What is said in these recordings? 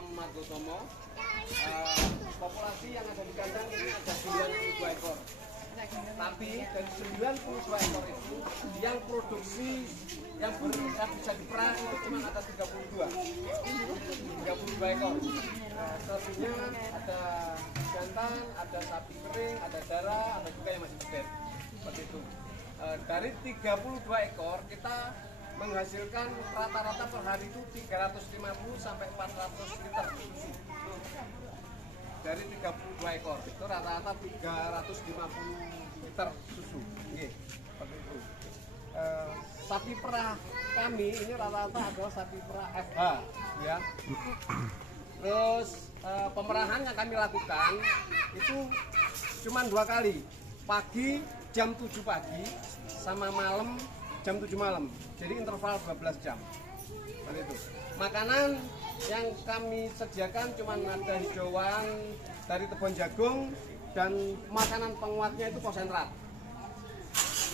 Alam Magotomo. Populasi yang ada di kandang ini ada 92 ekor. Tapi dari 92 ekor itu yang produksi yang bisa diperah itu cuma ada 32 ekor. Selebihnya ada jantan, ada sapi kering, ada darah, ada juga yang masih gede. Seperti itu. Dari 32 ekor kita menghasilkan rata-rata per hari itu 350 sampai 400 liter susu. Dari 32 ekor itu rata-rata 350 liter susu. Oke, seperti itu. Sapi perah kami ini rata-rata adalah sapi perah FH, ya. Terus pemerahan yang kami lakukan itu cuma 2 kali, pagi jam 7 pagi sama malam jam 7 malam. Jadi interval 12 jam. Seperti itu. Makanan yang kami sediakan cuma ada hijauan dari tebon jagung dan makanan penguatnya itu konsentrat.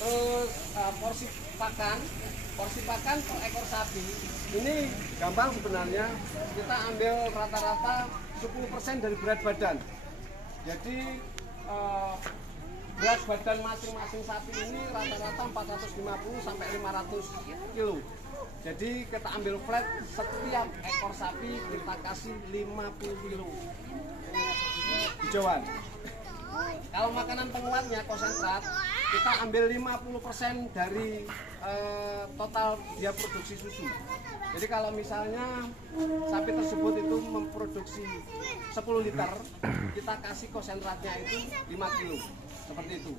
Terus porsi pakan per ekor sapi ini gampang sebenarnya, kita ambil rata-rata 10% dari berat badan. Jadi berat badan masing-masing sapi ini rata-rata 450 sampai 500 kilo. Jadi kita ambil flat, setiap ekor sapi kita kasih 50 kilo hijauan. Kalau makanan penguatnya konsentrat, kita ambil 50% dari total dia produksi susu. Jadi kalau misalnya sapi tersebut itu memproduksi 10 liter, kita kasih konsentratnya itu 5 kilo. Seperti itu.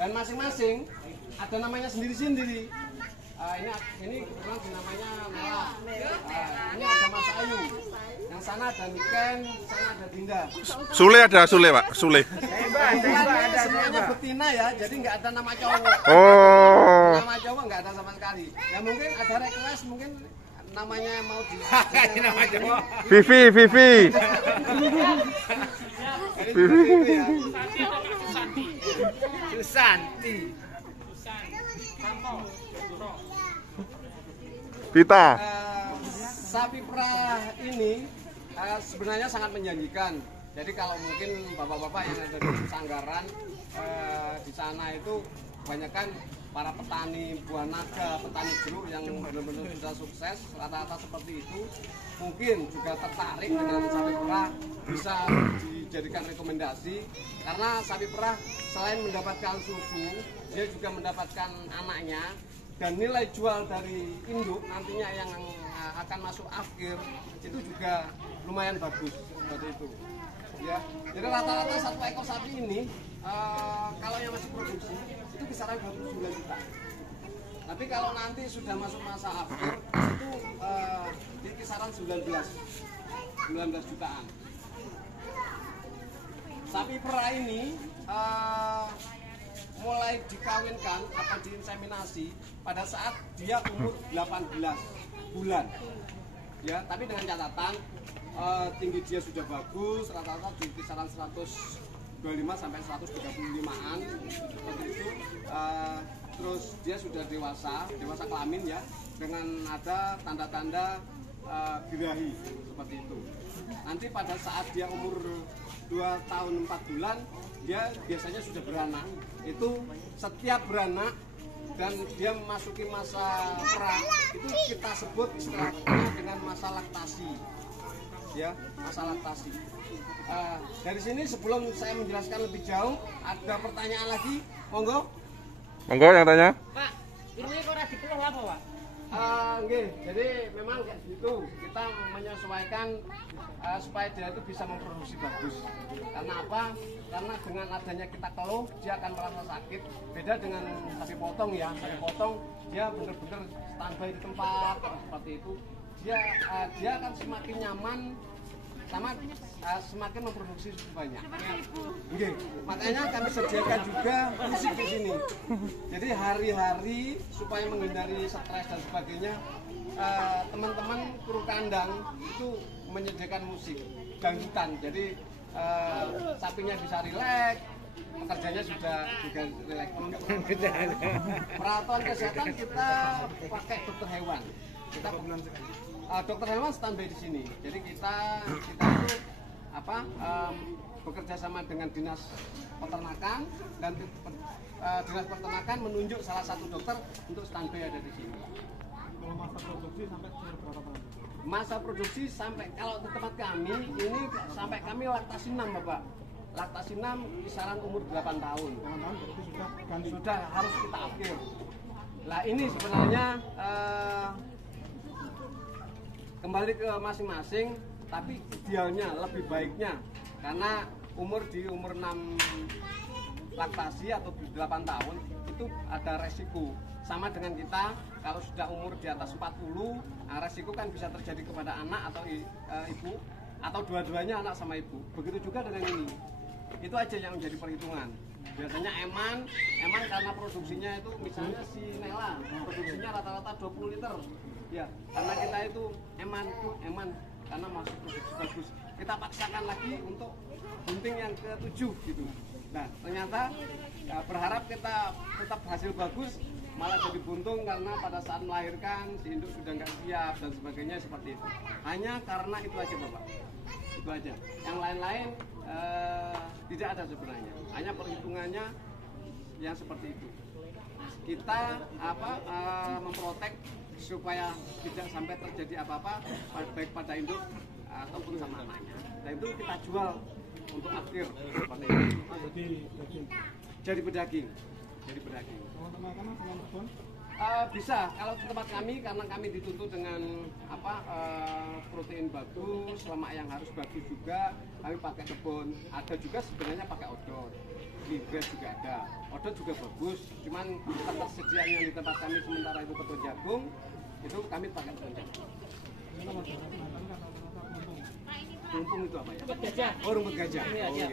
Dan masing-masing ada namanya sendiri-sendiri. Ini kebetulan namanya Merah. Ini ada Mas Ayu. Yang sana ada Niken, sana ada Dinda. Sule ada Sule, Pak. Sule. Semuanya betina ya, jadi nggak ada nama cowok. Oh. Nama cowok nggak ada sama sekali. Ya mungkin ada request, mungkin namanya mau di nama cowok. Vivi. Vivi. Susanti. Vita. Sapi perah ini sebenarnya sangat menjanjikan. Jadi kalau mungkin bapak-bapak yang ada di Sanggaran di sana itu kebanyakan para petani buah naga, petani jeruk yang benar-benar sudah sukses, rata-rata seperti itu, mungkin juga tertarik dengan sapi perah, bisa dijadikan rekomendasi. Karena sapi perah selain mendapatkan susu, dia juga mendapatkan anaknya, dan nilai jual dari induk nantinya yang akan masuk akhir itu juga lumayan bagus seperti itu. Ya, jadi rata-rata satu ekor sapi ini kalau yang masih produksi itu kisaran 29 juta. Tapi kalau nanti sudah masuk masa akhir itu di kisaran 19 jutaan. Sapi perah ini mulai dikawinkan atau diinseminasi pada saat dia umur 18 bulan. Ya, tapi dengan catatan tinggi dia sudah bagus, rata-rata di kisaran 125 sampai 135-an seperti itu. Terus dia sudah dewasa kelamin ya, dengan ada tanda-tanda birahi seperti itu. Nanti pada saat dia umur 2 tahun 4 bulan, dia biasanya sudah beranak. Itu setiap beranak dan dia memasuki masa perah, itu kita sebut istilahnya dengan masa laktasi. Ya, masa laktasi. Dari sini sebelum saya menjelaskan lebih jauh, ada pertanyaan lagi, monggo. Monggo yang tanya. Pak, ini kok ora dipelih apa, Pak? Jadi memang kayak gitu, kita menyesuaikan supaya dia itu bisa memproduksi bagus. Karena apa? Karena dengan adanya kita keluh, dia akan merasa sakit. Beda dengan sapi potong ya, sapi potong dia benar-benar standby di tempat seperti itu. Dia akan semakin nyaman sama semakin memproduksi susu banyak. Okay. Makanya kami sediakan juga musik di sini. Jadi hari-hari supaya menghindari stres dan sebagainya, teman-teman kru kandang itu menyediakan musik dangdutan. Jadi sapinya bisa rileks, pekerjanya juga rileks. Peralatan kesehatan kita pakai dokter hewan. Kita dokter hewan standby di sini. Jadi kita itu bekerja sama dengan dinas peternakan dan dinas peternakan menunjuk salah satu dokter untuk standby ada di sini. Kalau masa produksi sampai berapa tahun? Masa produksi sampai kalau di tempat kami ini sampai kami laktasi 6 Bapak. Laktasi 6 kisaran umur 8 tahun. 8 tahun berarti sudah ganti. Sudah harus kita akhir. Lah ini sebenarnya kembali ke masing-masing, tapi idealnya lebih baiknya karena di umur 6 laktasi atau 8 tahun itu ada resiko. Sama dengan kita kalau sudah umur di atas 40, resiko kan bisa terjadi kepada anak atau ibu atau dua-duanya anak sama ibu. Begitu juga dengan ini. Itu aja yang menjadi perhitungan. Biasanya eman karena produksinya itu misalnya si Nela produksinya rata-rata 20 liter. Ya, karena kita itu eman karena masuk produksi bagus. Kita paksakan lagi untuk bunting yang ke-7 gitu. Nah, ternyata berharap kita tetap hasil bagus, malah jadi buntung karena pada saat melahirkan si induk sudah nggak siap dan sebagainya seperti itu. Hanya karena itu aja Bapak. Itu aja. Yang lain-lain tidak ada sebenarnya. Hanya perhitungannya yang seperti itu. Kita memprotek supaya tidak sampai terjadi apa-apa baik pada induk ataupun sama anaknya. Dan itu kita jual untuk akhir seperti itu. Jadi pedaging. Bisa kalau di tempat kami karena kami dituntut dengan protein bagus, lemak yang harus bagus juga, kami pakai kebun. Ada juga sebenarnya pakai odol, bigres juga ada, odol juga bagus. Cuman ketersediaannya di tempat kami sementara itu keton jagung, itu kami pakai keton jagung. Rumpung itu apa ya? Rumput gajah. Oh, rumput gajah. Ini Oh, aja. iya.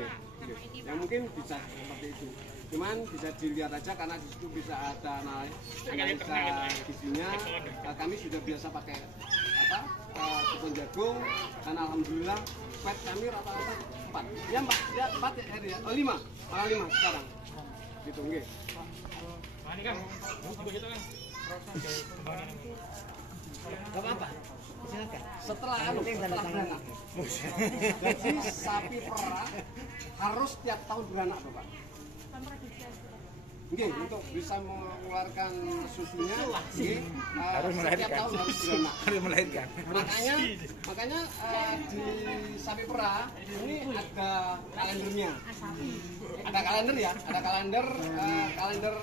Ya mungkin bisa seperti itu. Cuman bisa dilihat aja karena di situ bisa ada analisa gizinya. Kami sudah biasa pakai kebun jagung dan alhamdulillah fat kami rata-rata 4. Ya Mbak, ya 4 ya Heri ya. Oh 5, malah 5 sekarang. Gitu nggih. Ini kan, begitu kan. Gak apa-apa. Setelah beranak. Jadi sapi perah harus tiap tahun beranak Bapak. Nggih, untuk bisa mengeluarkan susunya, nggih, setiap tahun harus beranak. Harus melahirkan. Makanya di sapi perah ini ada kalendernya. Ada kalender ya, ada kalender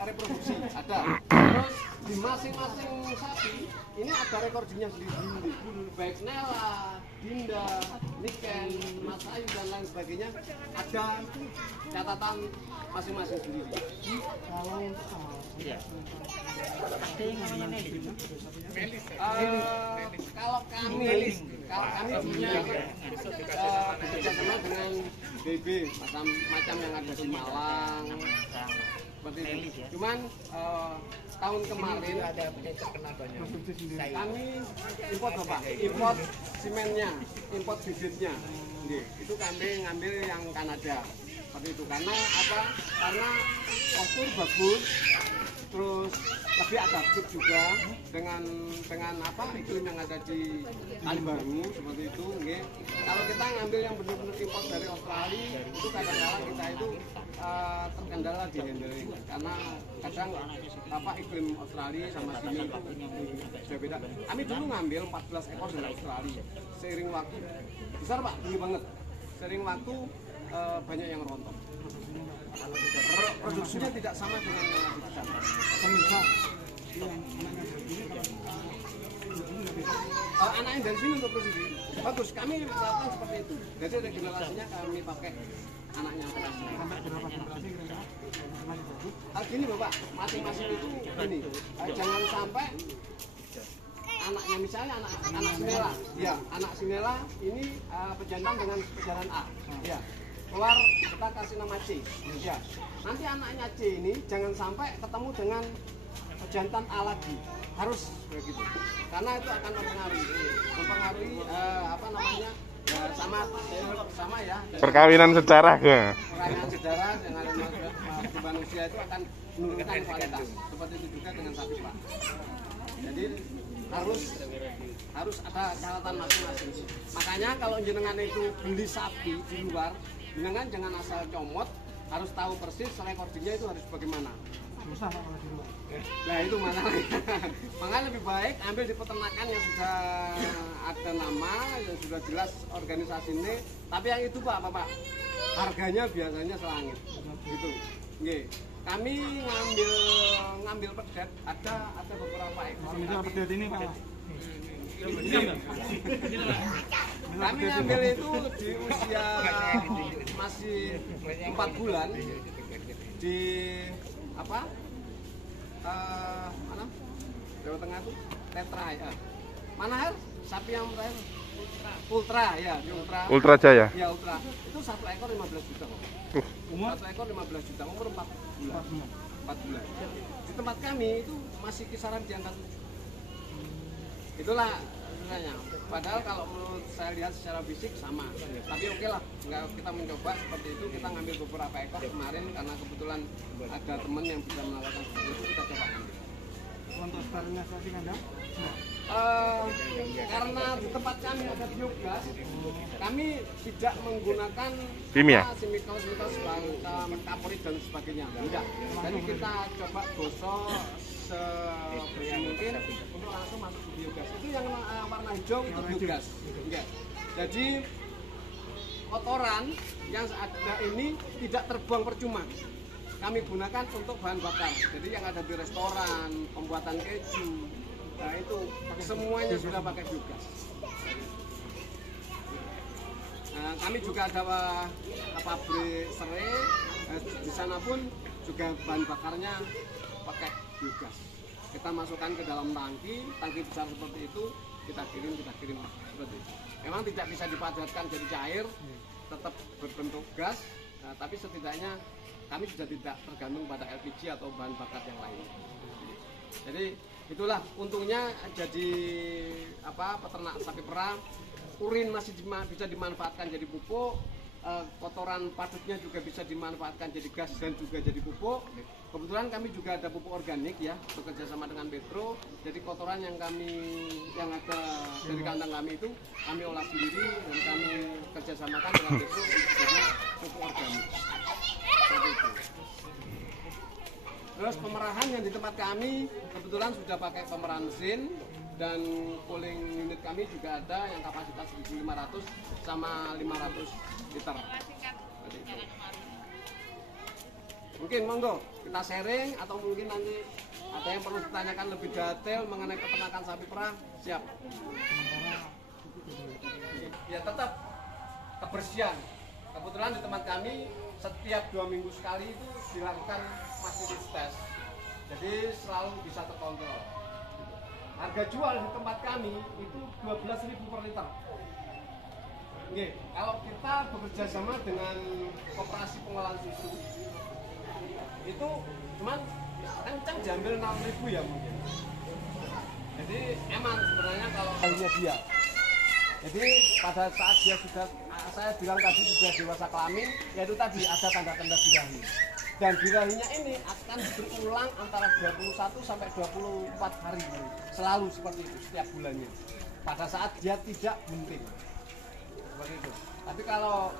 reproduksi ada. Terus di masing-masing sapi ini ada rekordinya sendiri. Baik Nela, Dinda, Niken, Mas Ayu dan lain sebagainya ada catatan masing-masing sendiri. Kalau kami punya bekerja sama dengan BB macam yang ada di Malang seperti itu. Cuman tahun kemarin kami import Bapak, import semennya, import bibitnya. Itu kami ngambil yang Kanada. Seperti itu karena apa? Karena postur bagus, terus lebih adaptif juga dengan iklim yang ada di Kalibaru seperti itu. Nggih. Kalau kita ngambil yang benar-benar import dari Australia itu kadang-kadang kita itu terkendala di handling karena kadang iklim Australia sama sini sudah beda. Kami dulu ngambil 14 ekor dari Australia. Seiring waktu besar Pak, tinggi banget. Seiring waktu banyak yang rontok. Produksinya tidak sama dengan yang ada di sana. Semisal anaknya dari sini untuk produksi bagus. Kami melakukan seperti itu. Jadi ada generasinya kami pakai anaknya dari sini. Sampai berapa generasi kira-kira? Gini Bapak, masing-masing itu gini. Jangan sampai anaknya misalnya anak Sinela, ya anak Sinela ini pejantan dengan pejantan A, ya keluar kita kasih nama C, ya nanti anaknya C ini jangan sampai ketemu dengan pejantan A lagi, harus begitu, karena itu akan mempengaruhi sama ya Perkawinan sejarah ke? perkawinan sejarah dengan manusia itu akan menurunkan kualitas, seperti itu juga dengan sapi Pak. Jadi harus ada catatan masing-masing. Makanya kalau jenengan itu beli sapi di luar, jenengan jangan asal comot, harus tahu persis recordingnya itu harus bagaimana. Susah Pak kalau di luar. Nah itu masalahnya. Makanya lebih baik ambil di peternakan yang sudah ada nama, yang sudah jelas organisasi ini. Tapi yang itu Pak, apa Pak? Harganya biasanya selangit. Gitu. Nggih. Kami ngambil pedet ada beberapa ekor. Ini apa pedet ini Pak? Kami ngambil itu di usia masih 4 bulan di apa? Mana? Jawa Tengah itu Tetra ya. Mana Her? Sapi yang terakhir? Ultra ya, di Ultra. Ultra Jaya. Ya Ultra. Itu satu ekor 15 juta kok. Umur Satu ekor 15 juta, umur 4 bulan. 4 bulan. Di tempat kami itu masih kisaran di angka 7. Itulah sebenarnya. Padahal kalau menurut saya lihat secara fisik sama. Tapi oke lah, nggak kita mencoba seperti itu. Kita ngambil beberapa ekor kemarin karena kebetulan ada teman yang bisa melakukan seperti itu, kita coba ambil. untuk sterilisasi kandang? Karena di tempat kami ada biogas, kami tidak menggunakan Kimia? Chemical semacam kaporit dan sebagainya. Enggak. Jadi kita coba gosok sebersih mungkin untuk langsung masuk ke biogas. Itu yang warna hijau itu biogas. Enggak. Jadi kotoran yang ada ini tidak terbuang percuma. Kami gunakan untuk bahan bakar. Jadi yang ada di restoran, pembuatan keju, nah itu semuanya sudah pakai biogas. Nah, kami juga ada pabrik serai, di sana pun juga bahan bakarnya pakai biogas. Kita masukkan ke dalam tangki besar seperti itu, kita kirim seperti itu. Memang tidak bisa dipadatkan jadi cair, tetap berbentuk gas, nah, tapi setidaknya kami sudah tidak tergantung pada LPG atau bahan bakar yang lain. Jadi itulah untungnya jadi peternak sapi perah, urin masih bisa dimanfaatkan jadi pupuk, kotoran padutnya juga bisa dimanfaatkan jadi gas dan juga jadi pupuk. Kebetulan kami juga ada pupuk organik ya, bekerja sama dengan Petro. Jadi kotoran yang ada dari kandang kami itu kami olah sendiri dan kami kerjasamakan dengan Petro untuk jadi pupuk organik. Seperti itu. Terus pemerahan yang di tempat kami kebetulan sudah pakai pemerahan mesin dan cooling unit kami juga ada yang kapasitas 1.500 sama 500 liter. Seperti itu. Mungkin monggo kita sharing atau mungkin nanti ada yang perlu ditanyakan lebih detail mengenai peternakan sapi perah, siap. Ya tetap kebersihan. Kebetulan di tempat kami setiap 2 minggu sekali itu dilakukan masinis tes, jadi selalu bisa terkontrol. Harga jual di tempat kami itu 12.000 per liter. Oke, kalau kita bekerja sama dengan koperasi pengolahan susu itu cuman kencang diambil 6.000 ya mungkin. Jadi emang sebenarnya kalau hanya dia. Jadi pada saat dia sudah, saya bilang tadi sudah dewasa kelamin, yaitu tadi ada tanda-tanda birahi. Dan birahinya ini akan berulang antara 21 sampai 24 hari. Selalu seperti itu setiap bulannya. Pada saat dia tidak bunting. Seperti itu. Tapi kalau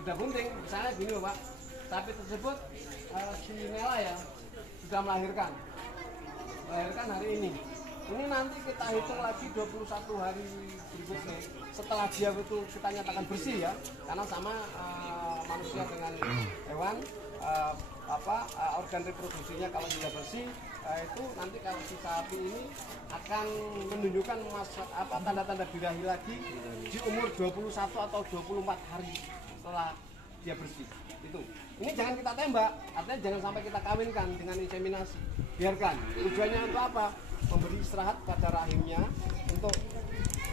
tidak bunting, misalnya gini loh Pak, sapi tersebut si Nela ya sudah melahirkan hari ini. Ini nanti kita hitung lagi 21 hari berikutnya setelah dia itu kita nyatakan bersih ya, karena sama manusia dengan hewan organ reproduksinya kalau sudah bersih itu nanti kalau si sapi ini akan menunjukkan tanda-tanda birahi lagi di umur 21 atau 24 hari setelah dia bersih. Itu. Ini jangan kita tembak, artinya jangan sampai kita kawinkan dengan inseminasi. Biarkan. Tujuannya untuk apa? Memberi istirahat pada rahimnya untuk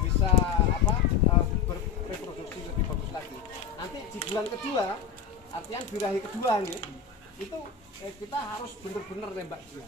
bisa berreproduksi lebih bagus lagi. Nanti di bulan kedua, artinya birahi kedua nih, itu kita harus benar-benar nembak dia.